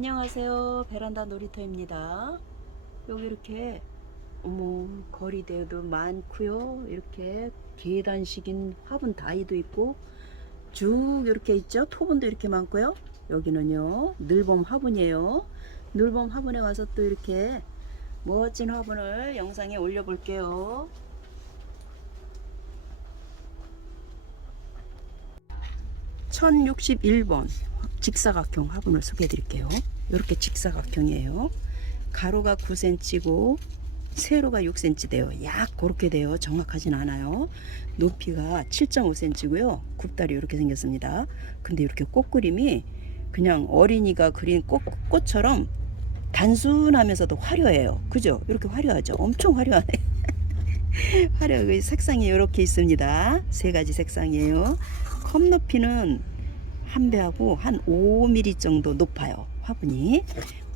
안녕하세요. 베란다 놀이터입니다. 여기 이렇게 어머 거리대도 많고요. 이렇게 계단식인 화분 다이도 있고 쭉 이렇게 있죠. 토분도 이렇게 많고요. 여기는요 늘봄 화분이에요. 늘봄 화분에 와서 또 이렇게 멋진 화분을 영상에 올려볼게요. (1061번) 직사각형 화분을 소개해 드릴게요. 이렇게 직사각형이에요. 가로가 9cm고 세로가 6cm 돼요. 약 그렇게 돼요. 정확하진 않아요. 높이가 7.5cm고요. 굽다리 이렇게 생겼습니다. 근데 이렇게 꽃 그림이 그냥 어린이가 그린 꽃, 꽃처럼 단순하면서도 화려해요. 그죠? 이렇게 화려하죠? 엄청 화려하네. 화려하고 색상이 이렇게 있습니다. 세 가지 색상이에요. 컵 높이는 한 배하고 한 5mm 정도 높아요 화분이.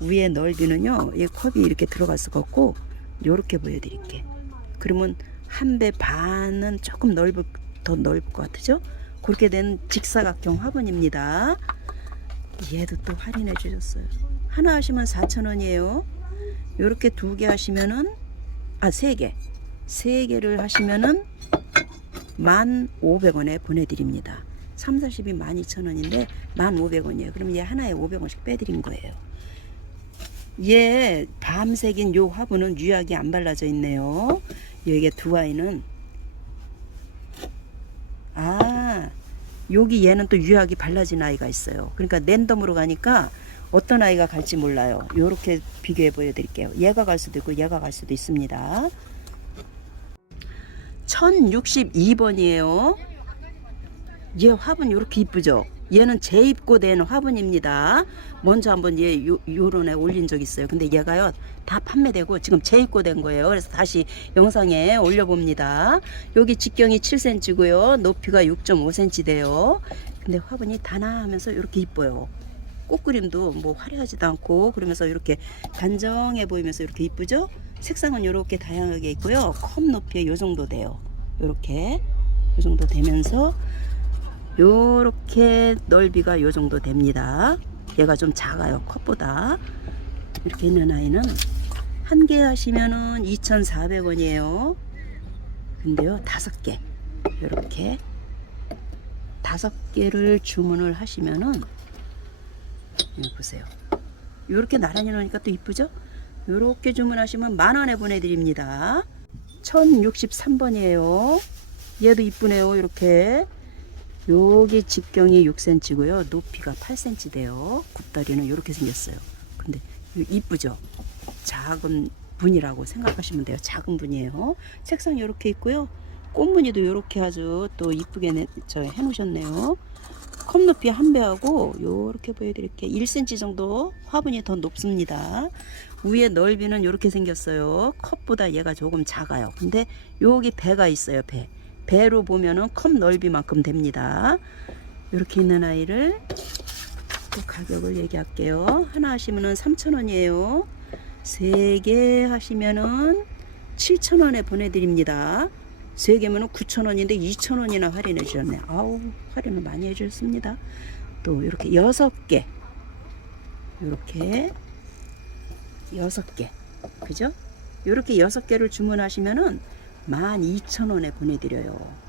위에 넓이는요 이 컵이 이렇게 들어갈 수가 없고 이렇게 보여드릴게. 그러면 한 배 반은 조금 넓을 더 넓을 것 같으죠? 그렇게 된 직사각형 화분입니다. 얘도 또 할인해 주셨어요. 하나 하시면 4,000원이에요. 이렇게 두 개 하시면은 아 세 개 세 개를 하시면은 1,500원에 보내 드립니다 3, 40이 12,000원인데 1,500원이에요. 그럼 얘 하나에 500원씩 빼드린 거예요. 얘 밤색인 요 화분은 유약이 안 발라져 있네요. 여기에 두 아이는 아 여기 얘는 또 유약이 발라진 아이가 있어요. 그러니까 랜덤으로 가니까 어떤 아이가 갈지 몰라요. 요렇게 비교해 보여드릴게요. 얘가 갈 수도 있고 얘가 갈 수도 있습니다. 1062번이에요. 얘 화분 이렇게 이쁘죠? 얘는 재입고된 화분입니다. 먼저 한번 얘 요, 요런에 올린 적 있어요. 근데 얘가요 다 판매되고 지금 재입고된 거예요. 그래서 다시 영상에 올려봅니다. 여기 직경이 7cm고요. 높이가 6.5cm 돼요. 근데 화분이 단아하면서 이렇게 이뻐요. 꽃그림도 뭐 화려하지도 않고 그러면서 이렇게 단정해 보이면서 이렇게 이쁘죠? 색상은 이렇게 다양하게 있고요. 컵 높이에 요 정도 돼요. 이렇게 요 정도 되면서 요렇게 넓이가 요 정도 됩니다. 얘가 좀 작아요. 컵보다. 이렇게 있는 아이는 한 개 하시면은 2,400원이에요. 근데요, 다섯 개. 요렇게 다섯 개를 주문을 하시면은 여기 보세요. 요렇게 나란히 놓으니까 또 이쁘죠? 요렇게 주문하시면 만 원에 보내드립니다. 1063번이에요. 얘도 이쁘네요. 이렇게. 여기 직경이 6cm고요. 높이가 8cm 돼요. 굽다리는 이렇게 생겼어요. 근데 이쁘죠? 작은 분이라고 생각하시면 돼요. 작은 분이에요. 색상 이렇게 있고요. 꽃무늬도 이렇게 아주 또 이쁘게 해놓으셨네요. 컵 높이 한 배하고 요렇게 보여드릴게요. 1cm 정도 화분이 더 높습니다. 위에 넓이는 이렇게 생겼어요. 컵보다 얘가 조금 작아요. 근데 여기 배가 있어요. 배. 배로 보면은 컵 넓이만큼 됩니다. 이렇게 있는 아이를 또 가격을 얘기할게요. 하나 하시면은 3,000원이에요. 세 개 하시면은 7,000원에 보내드립니다. 세 개면은 9,000원인데 2,000원이나 할인해 주셨네. 아우, 할인을 많이 해 주셨습니다. 또 이렇게 여섯 개. 이렇게 여섯 개. 그죠? 이렇게 여섯 개를 주문하시면은 12,000원에 보내드려요.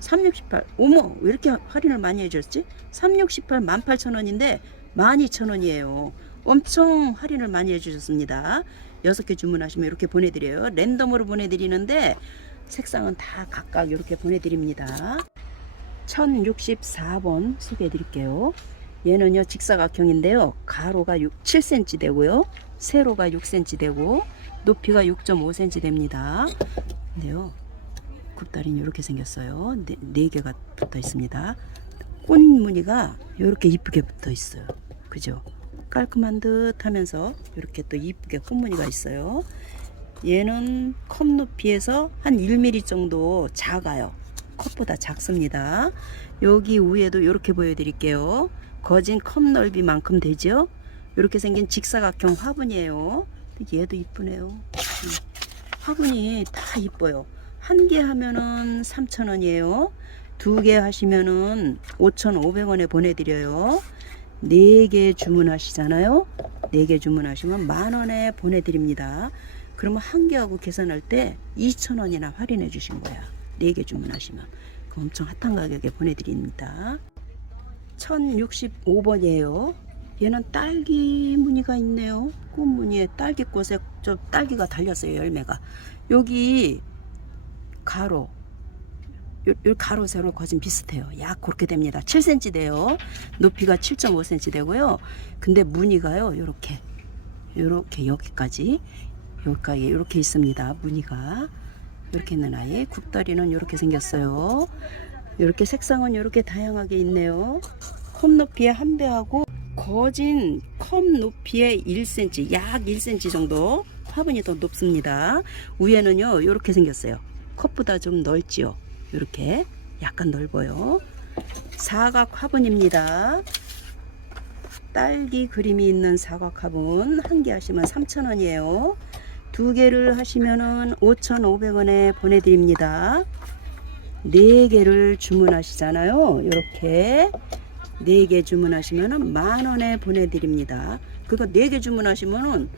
368. 어머, 왜 이렇게 할인을 많이 해줬지? 368 18,000원인데 12,000원이에요. 엄청 할인을 많이 해주셨습니다. 6개 주문하시면 이렇게 보내드려요. 랜덤으로 보내드리는데 색상은 다 각각 이렇게 보내드립니다. 1064번 소개해 드릴게요. 얘는요 직사각형인데요. 가로가 6, 7cm 되고요. 세로가 6cm 되고 높이가 6.5cm 됩니다. 근데요 굽다리는 이렇게 생겼어요. 네, 네 개가 붙어 있습니다. 꽃 무늬가 이렇게 이쁘게 붙어 있어요. 그죠? 깔끔한 듯 하면서 이렇게 또 이쁘게 꽃 무늬가 있어요. 얘는 컵 높이에서 한 1mm 정도 작아요. 컵보다 작습니다. 여기 위에도 이렇게 보여드릴게요. 거진 컵 넓이만큼 되죠? 이렇게 생긴 직사각형 화분이에요. 얘도 이쁘네요. 음. 화분이 다 이뻐요. 한 개 하면은 3,000원이에요. 두 개 하시면은 5,500원에 보내드려요. 네 개 주문하시잖아요. 네 개 주문하시면 만 원에 보내드립니다. 그러면 한 개하고 계산할 때 2천 원이나 할인해 주신 거야. 네 개 주문하시면 그 엄청 핫한 가격에 보내드립니다. 1065번이에요. 얘는 딸기 무늬가 있네요. 꽃 무늬에 딸기꽃에 저 딸기가 달렸어요. 열매가 여기 가로 요, 요 가로 세로 거진 비슷해요. 약 그렇게 됩니다. 7cm 돼요. 높이가 7.5cm 되고요. 근데 무늬가요. 요렇게 요렇게 여기까지 여기까지 이렇게 있습니다. 무늬가 이렇게 있는 아이 굽다리는 이렇게 생겼어요. 이렇게 색상은 이렇게 다양하게 있네요. 컵 높이의 한 배하고 거진 컵 높이의 1cm, 약 1cm 정도 화분이 더 높습니다. 위에는요 이렇게 생겼어요. 컵보다 좀 넓지요. 이렇게 약간 넓어요. 사각 화분입니다. 딸기 그림이 있는 사각 화분 한 개 하시면 3,000원이에요. 두 개를 하시면은 5,500원에 보내드립니다. 네 개를 주문하시잖아요. 이렇게 네 개 주문하시면은 만 원에 보내드립니다. 그거 네 개 주문하시면은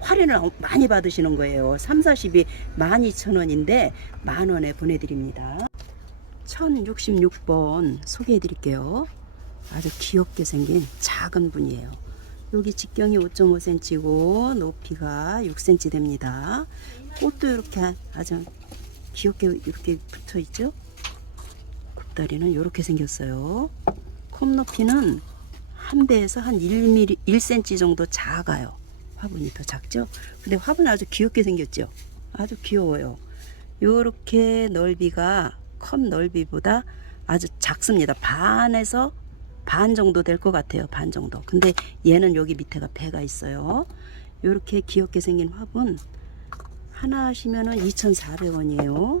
할인을 많이 받으시는 거예요. 3, 40이 12,000원인데 만 원에 보내드립니다. 1066번 소개해 드릴게요. 아주 귀엽게 생긴 작은 분이에요. 여기 직경이 5.5cm고 높이가 6cm 됩니다. 꽃도 이렇게 아주 귀엽게 이렇게 붙어 있죠? 굽다리는 이렇게 생겼어요. 컵 높이는 한 배에서 한 1mm, 1cm 정도 작아요. 화분이 더 작죠? 근데 화분 아주 귀엽게 생겼죠? 아주 귀여워요. 요렇게 넓이가 컵 넓이보다 아주 작습니다. 반에서 반 정도 될 것 같아요. 반 정도. 근데 얘는 여기 밑에가 배가 있어요. 요렇게 귀엽게 생긴 화분 하나 하시면은 2,400원이에요.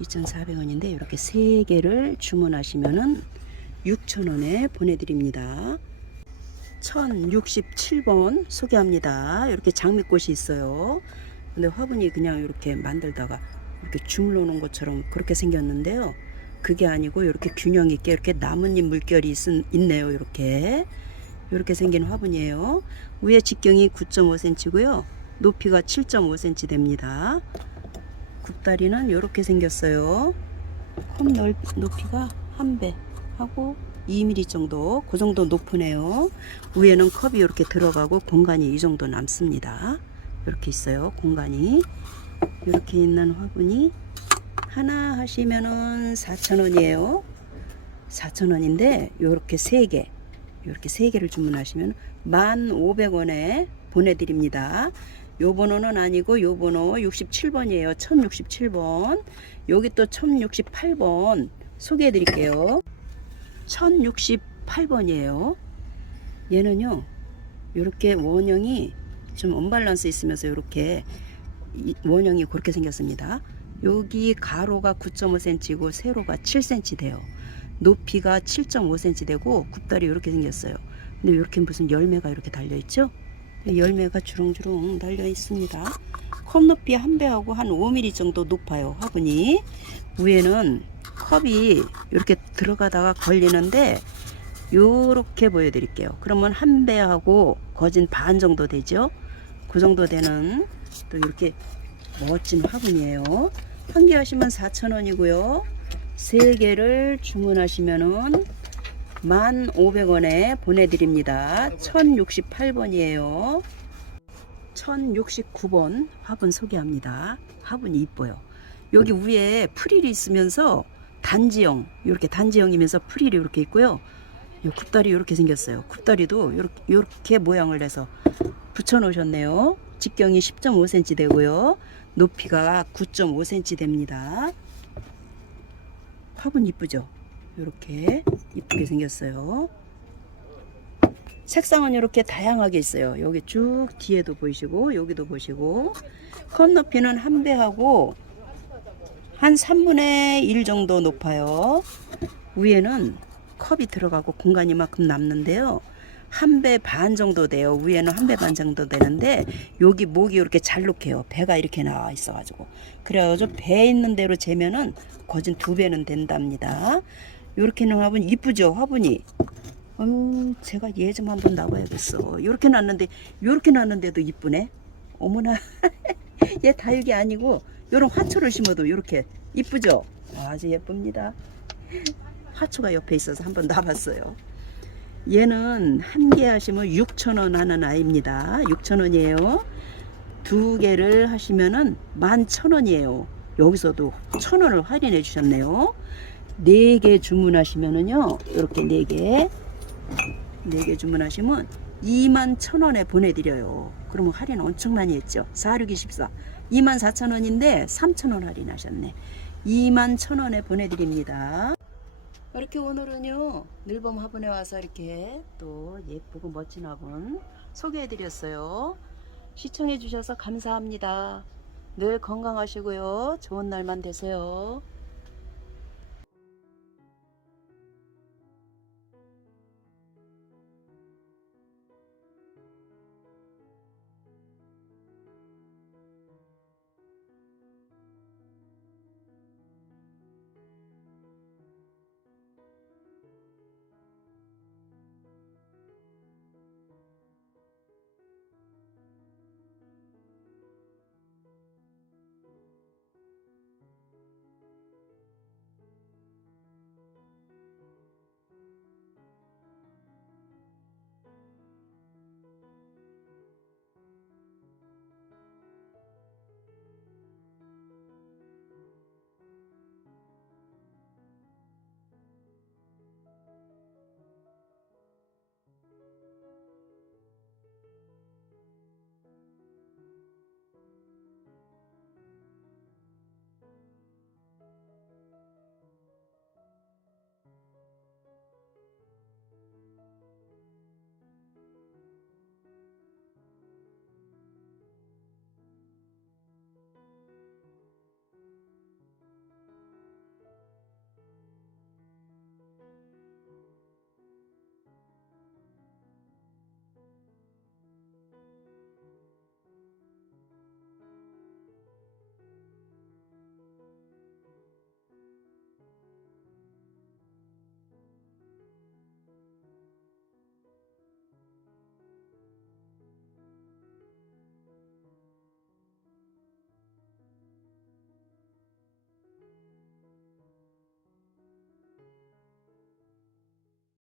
2,400원인데 이렇게 세 개를 주문하시면은 6,000원에 보내드립니다. 1067번 소개합니다. 이렇게 장미꽃이 있어요. 근데 화분이 그냥 이렇게 만들다가 이렇게 주물러 놓은 것처럼 그렇게 생겼는데요. 그게 아니고 이렇게 균형 있게 이렇게 나뭇잎 물결이 있, 있네요. 이렇게 이렇게 생긴 화분이에요. 위에 직경이 9.5cm고요. 높이가 7.5cm 됩니다. 굽다리는 이렇게 생겼어요. 컵 넓, 높이가 한 배 하고 2mm 정도 그 정도 높으네요. 위에는 컵이 이렇게 들어가고 공간이 이 정도 남습니다. 이렇게 있어요. 공간이 이렇게 있는 화분이 하나 하시면은 4,000원이에요. 4,000원인데 요렇게 세 개, 요렇게 세 개를 주문하시면 1,500원에 보내드립니다. 요 번호는 아니고 요 번호 67번이에요. 1067번. 여기 또 1068번 소개해 드릴게요. 1068번이에요. 얘는요. 이렇게 원형이 좀 언밸런스 있으면서 이렇게 원형이 그렇게 생겼습니다. 여기 가로가 9.5cm고 세로가 7cm 돼요. 높이가 7.5cm 되고 굽다리 이렇게 생겼어요. 근데 이렇게 무슨 열매가 이렇게 달려 있죠? 열매가 주렁주렁 달려 있습니다. 컵 높이 한 배하고 한 5mm 정도 높아요. 화분이 위에는 컵이 이렇게 들어가다가 걸리는데 요렇게 보여드릴게요. 그러면 한 배하고 거진 반 정도 되죠. 그 정도 되는 또 이렇게 멋진 화분이에요. 한 개 하시면 4,000원이고요. 세 개를 주문하시면은 1,500원에 보내드립니다. 1068번이에요. 1069번 화분 소개합니다. 화분이 이뻐요. 여기 위에 프릴이 있으면서 단지형, 이렇게 단지형이면서 프릴이 이렇게 있고요. 이 굽다리 이렇게 생겼어요. 굽다리도 이렇게 모양을 내서 붙여 놓으셨네요. 직경이 10.5cm 되고요. 높이가 9.5cm 됩니다. 화분 이쁘죠? 이렇게 이쁘게 생겼어요. 색상은 이렇게 다양하게 있어요. 여기 쭉 뒤에도 보이시고 여기도 보시고 컵 높이는 한 배하고 한 3분의 1 정도 높아요. 위에는 컵이 들어가고 공간이 만큼 남는데요. 한 배 반 정도 돼요. 위에는 한 배 반 정도 되는데 여기 목이 이렇게 잘록해요. 배가 이렇게 나와 있어가지고 그래가지고 배 있는 대로 재면은 거진 두 배는 된답니다. 이렇게는 화분 이쁘죠 화분이 음, 제가 얘 좀 한번 놔봐야겠어. 요렇게 놨는데, 요렇게 놨는데도 이쁘네. 어머나. 얘 다육이 아니고, 요런 화초를 심어도 요렇게 이쁘죠? 아주 예쁩니다. 화초가 옆에 있어서 한번 놔봤어요. 얘는 한 개 하시면 6,000원 하는 아이입니다. 6,000원이에요. 두 개를 하시면은 11,000원이에요. 여기서도 1,000원을 할인해 주셨네요. 네 개 주문하시면은요. 이렇게 네 개. 네 개 주문하시면 21,000원에 보내드려요. 그러면 할인 엄청 많이 했죠. 4624. 24,000원인데 3,000원 할인하셨네. 21,000원에 보내드립니다. 이렇게 오늘은요 늘봄 화분에 와서 이렇게 또 예쁘고 멋진 화분 소개해드렸어요. 시청해주셔서 감사합니다. 늘 건강하시고요. 좋은 날만 되세요.